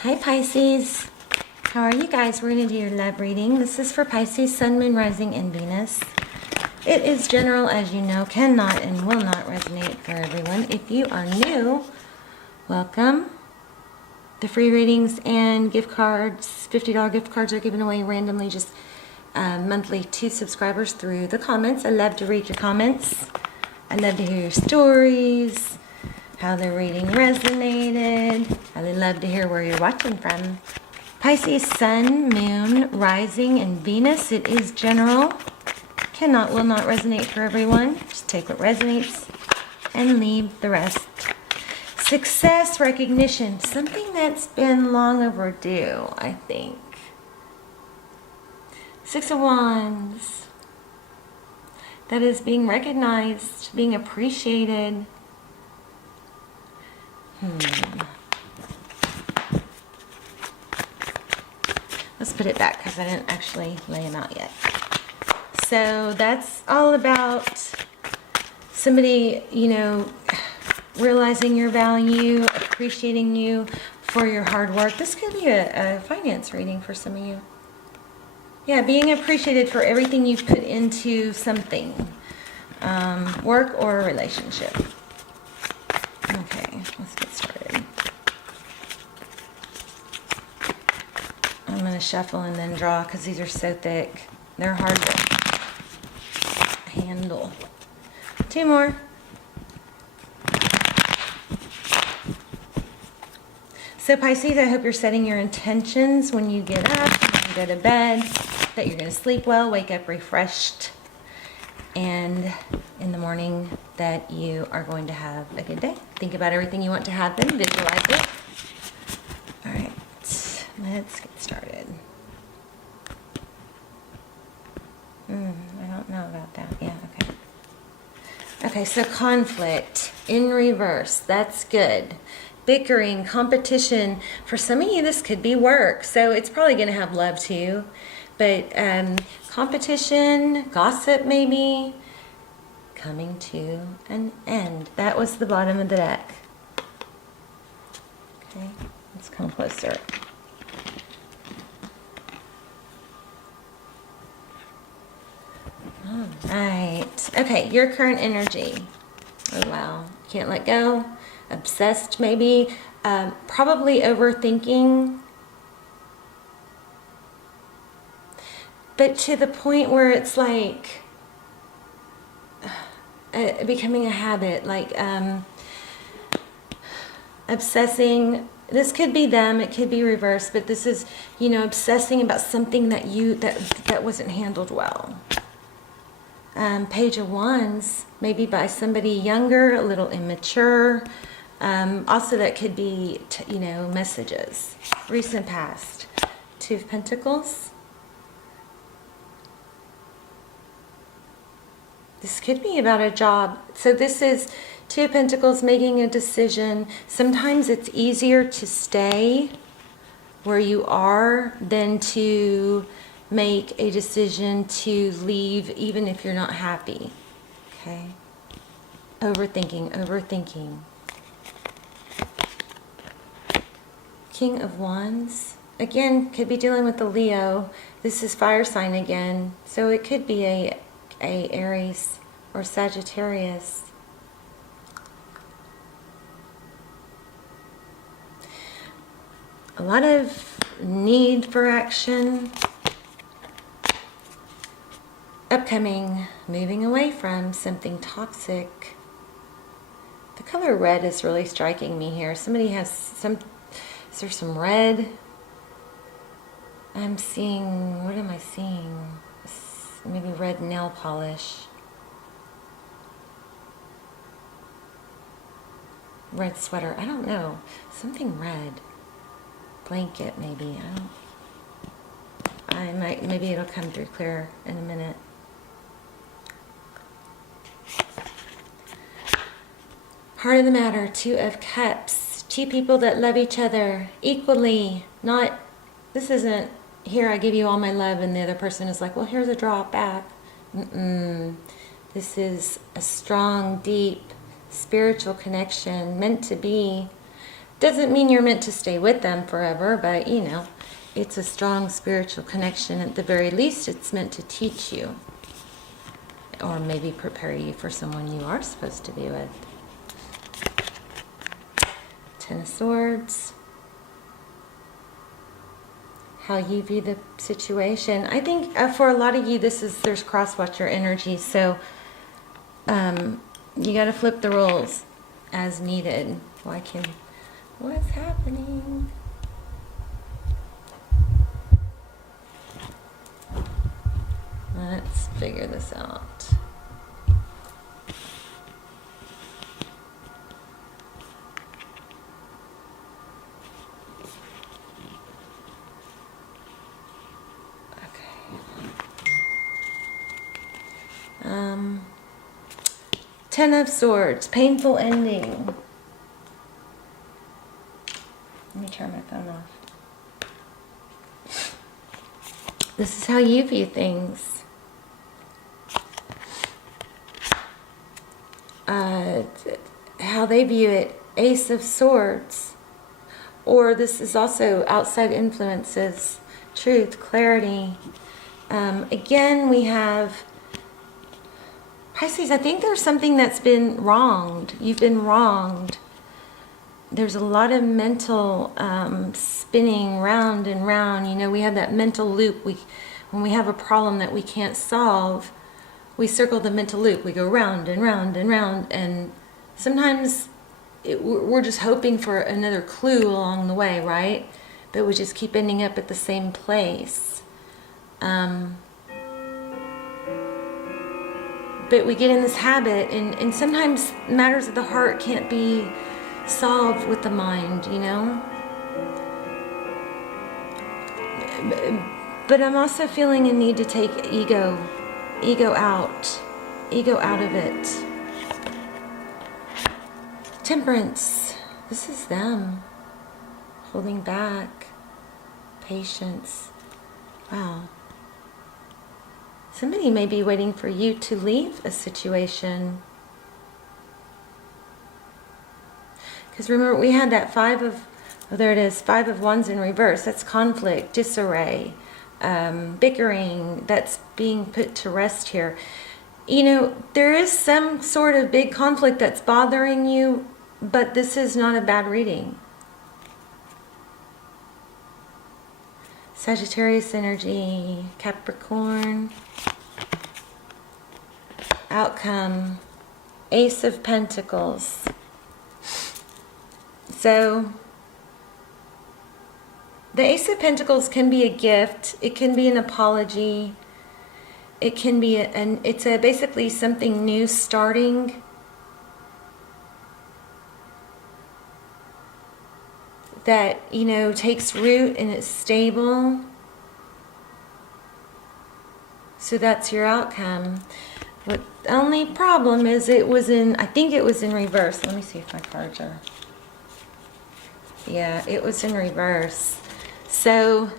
Hi Pisces, how are you guys? We're going to do your love reading. This is for Pisces, Sun, Moon, Rising, and Venus. It is general, as you know, cannot and will not resonate for everyone. If you are new, welcome. The free readings and gift cards, $50 gift cards are given away randomly, just monthly to subscribers through the comments. I love to read your comments. I love to hear your stories, how the reading resonated. I love to hear where you're watching from. Pisces, Sun, Moon, Rising, and Venus. It is general. Cannot, will not resonate for everyone. Just take what resonates and leave the rest. Success, recognition. Something that's been long overdue, I think. Six of Wands. That is being recognized, being appreciated. Let's put it back because I didn't actually lay them out yet. So that's all about somebody, realizing your value, appreciating you for your hard work. This could be a finance reading for some of you. Yeah, being appreciated for everything you've put into something, work or a relationship. Okay, let's get started. I'm going to shuffle and then draw because these are so thick. They're hard to handle. Two more. So Pisces, I hope you're setting your intentions when you get up, when you go to bed, that you're going to sleep well, wake up refreshed, and in the morning that you are going to have a good day. Think about everything you want to happen, visualize it. All right, let's get started. I don't know about that. Yeah, okay. Okay, so conflict in reverse. That's good. Bickering, competition. For some of you, this could be work. So it's probably going to have love too. But competition, gossip maybe, coming to an end. That was the bottom of the deck. Okay, let's come closer. All right. Okay, your current energy. Oh, wow. Can't let go. Obsessed, maybe. Probably overthinking. But to the point where it's like becoming a habit, like obsessing. This could be them, it could be reversed, but this is, obsessing about something that wasn't handled well. Page of Wands, maybe by somebody younger, a little immature. Also, that could be, messages, recent past. Two of Pentacles. This could be about a job. So this is Two of Pentacles, making a decision. Sometimes it's easier to stay where you are than to make a decision to leave, even if you're not happy. Okay? Overthinking. King of Wands. Again, could be dealing with the Leo. This is fire sign again. So it could be a Aries or Sagittarius. A lot of need for action. Upcoming, moving away from something toxic. The color red is really striking me here. Somebody has is there some red? I'm seeing, what am I seeing? Maybe red nail polish. Red sweater, I don't know. Something red. Blanket, maybe. Maybe it'll come through clear in a minute. Heart of the matter, Two of Cups. Two people that love each other equally. This isn't, here I give you all my love, and the other person is like, well, here's a drop back. This is a strong, deep, spiritual connection, meant to be. Doesn't mean you're meant to stay with them forever, but you know, it's a strong spiritual connection. At the very least, it's meant to teach you, or maybe prepare you for someone you are supposed to be with. Ten of Swords. How you view the situation. I think for a lot of you, there's cross-watcher energy, so you got to flip the roles as needed. What's happening? Let's figure this out. Ten of Swords, painful ending. Let me turn my phone off. This is how you view things. How they view it, Ace of Swords. Or this is also outside influences, truth, clarity. Again, we have Pisces. I think there's something that's been wronged. You've been wronged. There's a lot of mental spinning round and round. You know, we have that mental loop. When we have a problem that we can't solve, we circle the mental loop. We go round and round and round, and sometimes we're just hoping for another clue along the way, right? But we just keep ending up at the same place. But we get in this habit, and sometimes matters of the heart can't be solved with the mind, you know? But I'm also feeling a need to take ego out of it. Temperance, this is them, holding back, patience. Wow. Somebody may be waiting for you to leave a situation. Because remember, we had that Five of Wands in reverse. That's conflict, disarray, bickering. That's being put to rest here. You know, there is some sort of big conflict that's bothering you, but this is not a bad reading. Sagittarius energy, Capricorn. Outcome, Ace of Pentacles. So, the Ace of Pentacles can be a gift. It can be an apology. It can be basically something new starting. That, you know, takes root and it's stable. So that's your outcome. But the only problem is I think it was in reverse. Let me see if my cards are. Yeah, it was in reverse. So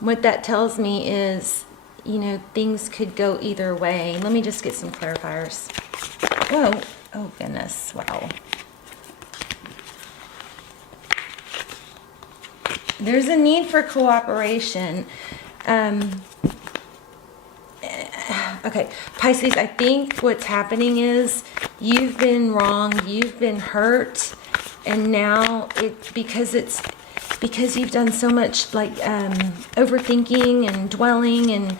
what that tells me is, you know, things could go either way. Let me just get some clarifiers. Whoa. Oh, goodness. Wow. There's a need for cooperation. Okay, Pisces, I think what's happening is you've been wronged, you've been hurt, and now because you've done so much like overthinking and dwelling and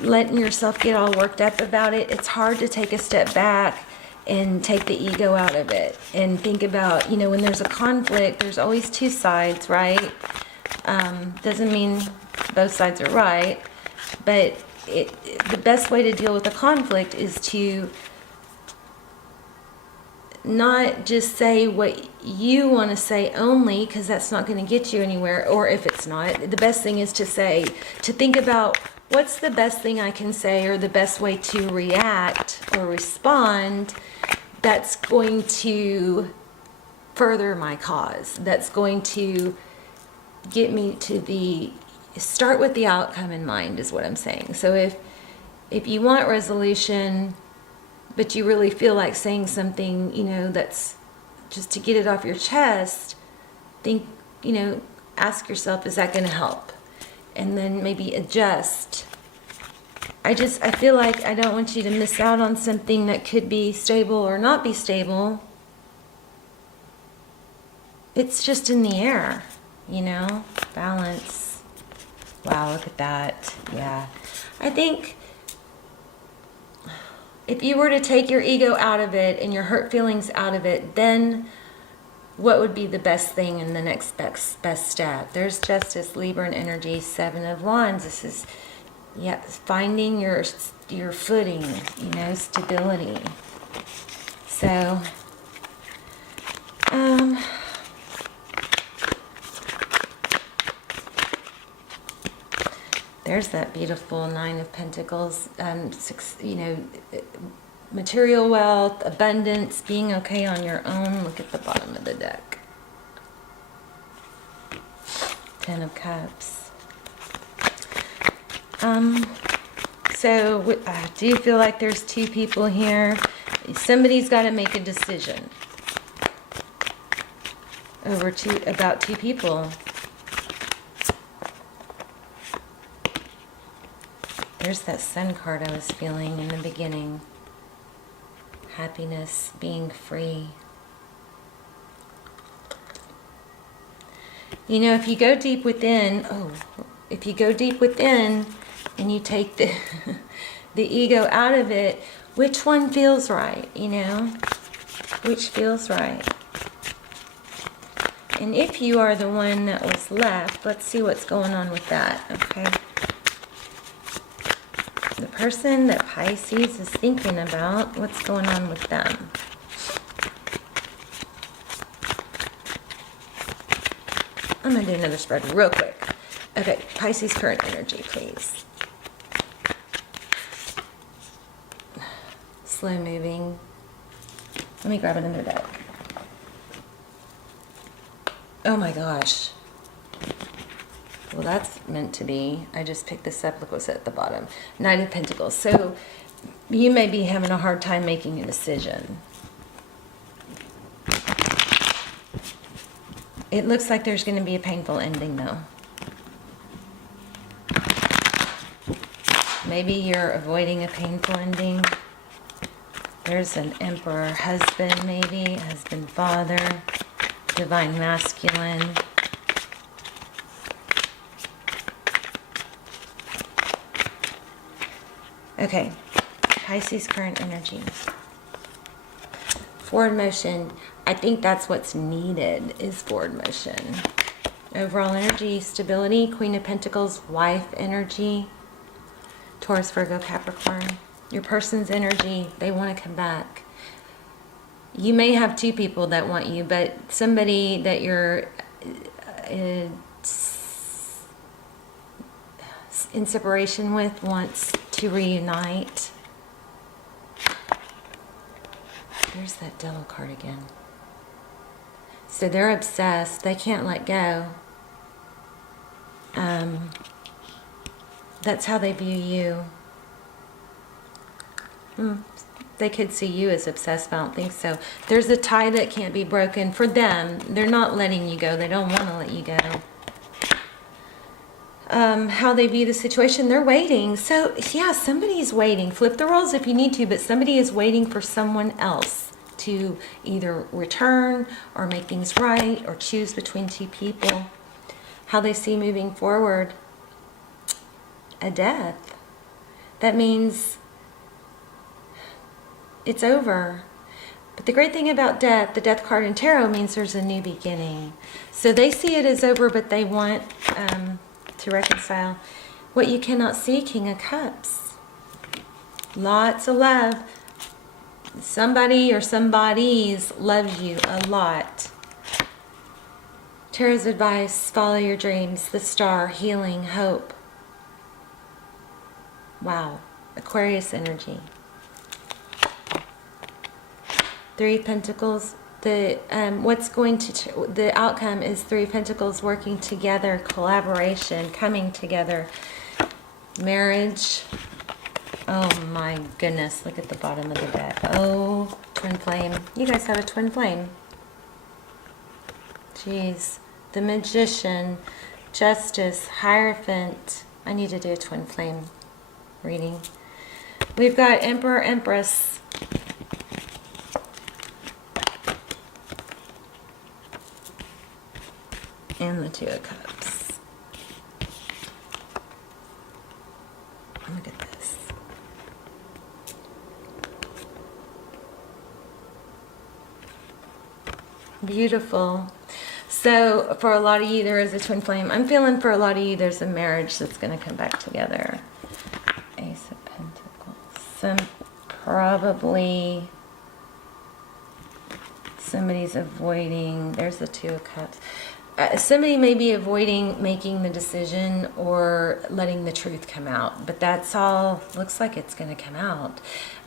letting yourself get all worked up about it, it's hard to take a step back and take the ego out of it and think about, you know, when there's a conflict, there's always two sides, right? Doesn't mean both sides are right, but the best way to deal with a conflict is to not just say what you want to say only, because that's not going to get you anywhere. Or if it's not, the best thing is to think about what's the best thing I can say, or the best way to react or respond that's going to further my cause, that's going to get me to start with the outcome in mind, is what I'm saying. So if you want resolution, but you really feel like saying something, you know, that's just to get it off your chest, think, you know, ask yourself, is that going to help? And then maybe adjust. I feel like I don't want you to miss out on something that could be stable or not be stable. It's just in the air, you know, balance. Wow, look at that. Yeah. I think if you were to take your ego out of it and your hurt feelings out of it, then what would be the best thing in the next best step? There's Justice, Libra, and Energy, 7 of Wands. This is, yeah, finding your footing, you know, stability. So, there's that beautiful 9 of Pentacles, you know, material wealth, abundance, being okay on your own. Look at the bottom of the deck. 10 of Cups. So I do feel like there's 2 people here. Somebody's got to make a decision about 2 people. There's that Sun card I was feeling in the beginning. Happiness, being free. You know, if you go deep within, and you take the ego out of it, which one feels right, you know? Which feels right? And if you are the one that was left, let's see what's going on with that, okay? The person that Pisces is thinking about, what's going on with them? I'm going to do another spread real quick. Okay, Pisces current energy, please. Slow moving. Let me grab another deck. Oh my gosh. Well, that's meant to be. I just picked this up. Look what's at the bottom. 9 of Pentacles. So you may be having a hard time making a decision. It looks like there's going to be a painful ending, though. Maybe you're avoiding a painful ending. There's an Emperor husband, maybe. Husband, father. Divine masculine. Okay, Pisces current energy. Forward motion. I think that's what's needed, is forward motion. Overall energy, stability, Queen of Pentacles, wife energy, Taurus, Virgo, Capricorn. Your person's energy, they want to come back. You may have 2 people that want you, but somebody that you're in separation with wants to reunite. There's that Devil card again. So they're obsessed. They can't let go. That's how they view you. They could see you as obsessed, but I don't think so. There's a tie that can't be broken for them. They're not letting you go. They don't want to let you go. How they view the situation, they're waiting. So, yeah, somebody's waiting. Flip the roles if you need to, but somebody is waiting for someone else to either return or make things right or choose between 2 people. How they see moving forward, a death. That means it's over. But the great thing about death, the Death card in tarot, means there's a new beginning. So they see it as over, but they want to reconcile. What you cannot see, King of Cups. Lots of love. Somebody or somebody's loves you a lot. Tarot's advice, follow your dreams, the star, healing, hope. Wow. Aquarius energy. 3 of Pentacles. The outcome is 3 of Pentacles working together, collaboration, coming together, marriage. Oh my goodness, look at the bottom of the deck. Oh, twin flame. You guys have a twin flame. Jeez. The Magician, Justice, Hierophant. I need to do a twin flame reading. We've got Emperor, Empress. And the Two of Cups. Look at this. Beautiful. So for a lot of you, there is a twin flame. I'm feeling for a lot of you, there's a marriage that's going to come back together. Ace of Pentacles. Probably somebody's avoiding. There's the Two of Cups. Somebody may be avoiding making the decision or letting the truth come out. But that's all, looks like it's going to come out.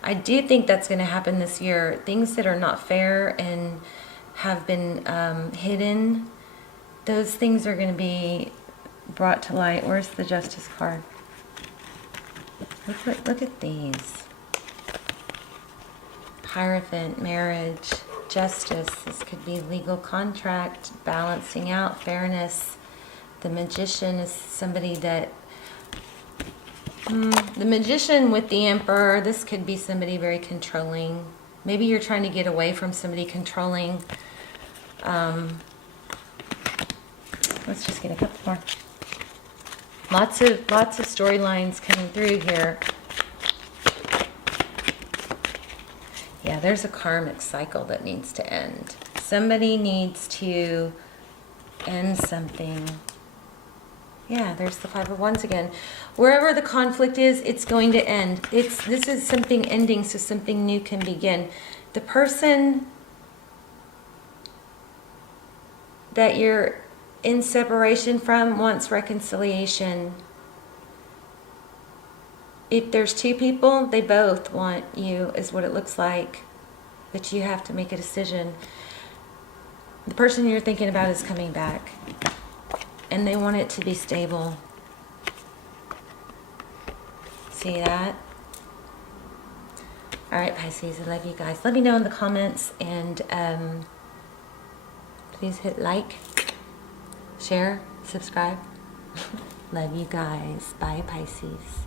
I do think that's going to happen this year. Things that are not fair and have been hidden, those things are going to be brought to light. Where's the Justice card? Look at these. Hierophant, marriage, justice. This could be legal contract, balancing out, fairness. The Magician is somebody that... the Magician with the Emperor, this could be somebody very controlling. Maybe you're trying to get away from somebody controlling. Let's just get a couple more. Lots of storylines coming through here. Yeah, there's a karmic cycle that needs to end. Somebody needs to end something. Yeah, there's the Five of Wands again. Wherever the conflict is, it's going to end. This is something ending, so something new can begin. The person that you're in separation from wants reconciliation. If there's two people, they both want you, is what it looks like. But you have to make a decision. The person you're thinking about is coming back. And they want it to be stable. See that? Alright, Pisces, I love you guys. Let me know in the comments. And please hit like, share, subscribe. Love you guys. Bye, Pisces.